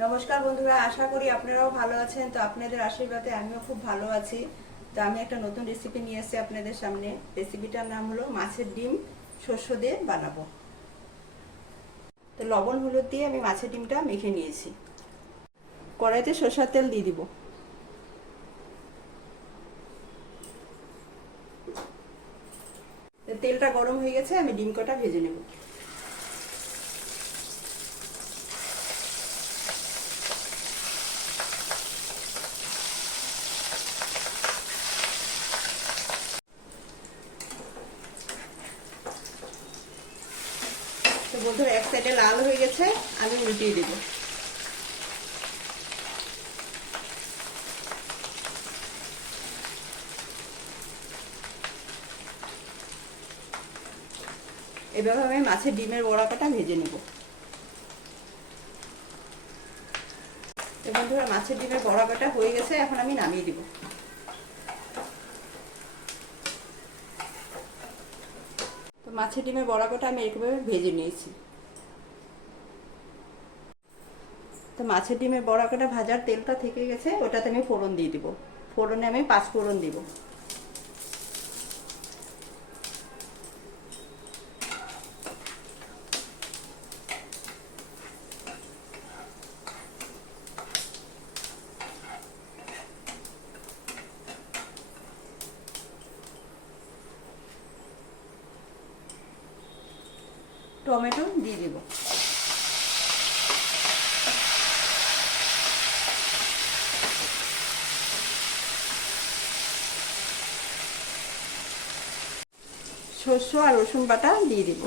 নমস্কার বন্ধুরা, আশা করি আপনারাও ভালো আছেন। তো আপনাদের আশীর্বাদে আমিও খুব ভালো আছি। তো আমি একটা নতুন রেসিপি নিয়ে এসেছি আপনাদের সামনে। রেসিপিটার নাম হলো মাছের ডিম শস্য দিয়ে বানাবো। তো লবণ হলুদ দিয়ে আমি মাছের ডিমটা মেখে নিয়েছি। কড়াইতে সরষের তেল দিয়ে দিব। তেলটা গরম হয়ে গেছে, আমি ডিম কটা ভেজে নেব। তো বন্ধুরা, এক সাইডে লাল হয়ে গেছে, আমি উল্টিয়ে দেব। এভাবে আমি মাছের ডিমের বড়া কটা ভেজে নেব। তো বন্ধুরা, মাছের ডিমের বড়া কটা হয়ে গেছে, এখন আমি নামিয়ে দিব। তো মাছের ডিমের বড়া কটা আমি এরকমভাবে ভেজে নিয়েছি। তো মাছের ডিমের বড়া কটা ভাজার তেলটা থেকে গেছে, ওটাতে আমি ফোড়ন দিয়ে দিব। ফোড়নে আমি 5 ফোড়ন দিব। টমেটো দিয়ে দিব। সরষে আর রসুন বাটা দিয়ে দিব।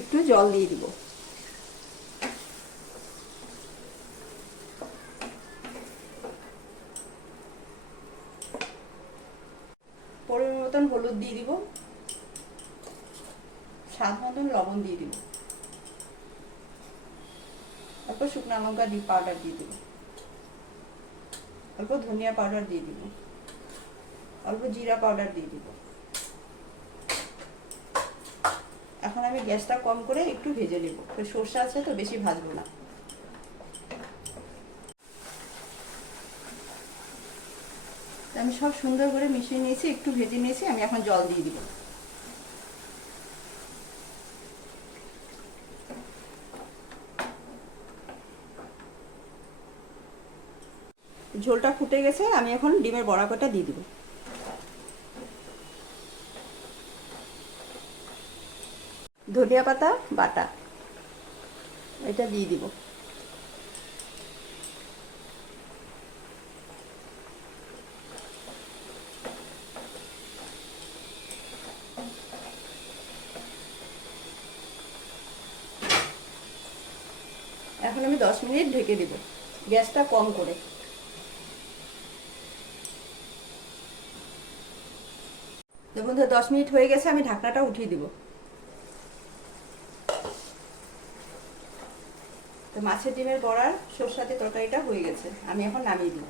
একটু জল দিয়ে দিব। পরিমাণ মতন হলুদ দিয়ে দিব। স্বাদ মতন লবণ দিয়ে দিব। অল্প শুকনো লঙ্কা পাউডার দিয়ে দিব। অল্প ধনিয়া পাউডার দিয়ে দিব। অল্প জিরা পাউডার দিয়ে দিব। এখন আমি গ্যাসটা কম করে একটু ভেজে নেব। তো সরষে আছে তো বেশি ভাজবো না। আমি সব সুন্দর করে মিশিয়ে নিয়েছি, একটু ভেজে নিয়েছি। আমি এখন জল দিয়ে দিব। ঝোলটা ফুটে গেছে, আমি এখন ডিমের বড়া কটা দিয়ে দিব। ধনিয়া পাতা বাটা এটা দিয়ে দিব। এখন আমি 10 মিনিট ঢেকে দিব, গ্যাসটা কম করে। দেখুন, 10 মিনিট হয়ে গেছে, আমি ঢাকনাটা উঠিয়ে দিব। তো মাছের ডিমের বড়ার সরষে তরকারিটা হয়ে গেছে, আমি এখন নামিয়ে দিব।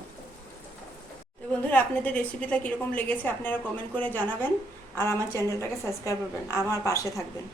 তো বন্ধুরা, আপনাদের রেসিপিটা কীরকম লেগেছে আপনারা কমেন্ট করে জানাবেন। আর আমার চ্যানেলটাকে সাবস্ক্রাইব করবেন, আমার পাশে থাকবেন।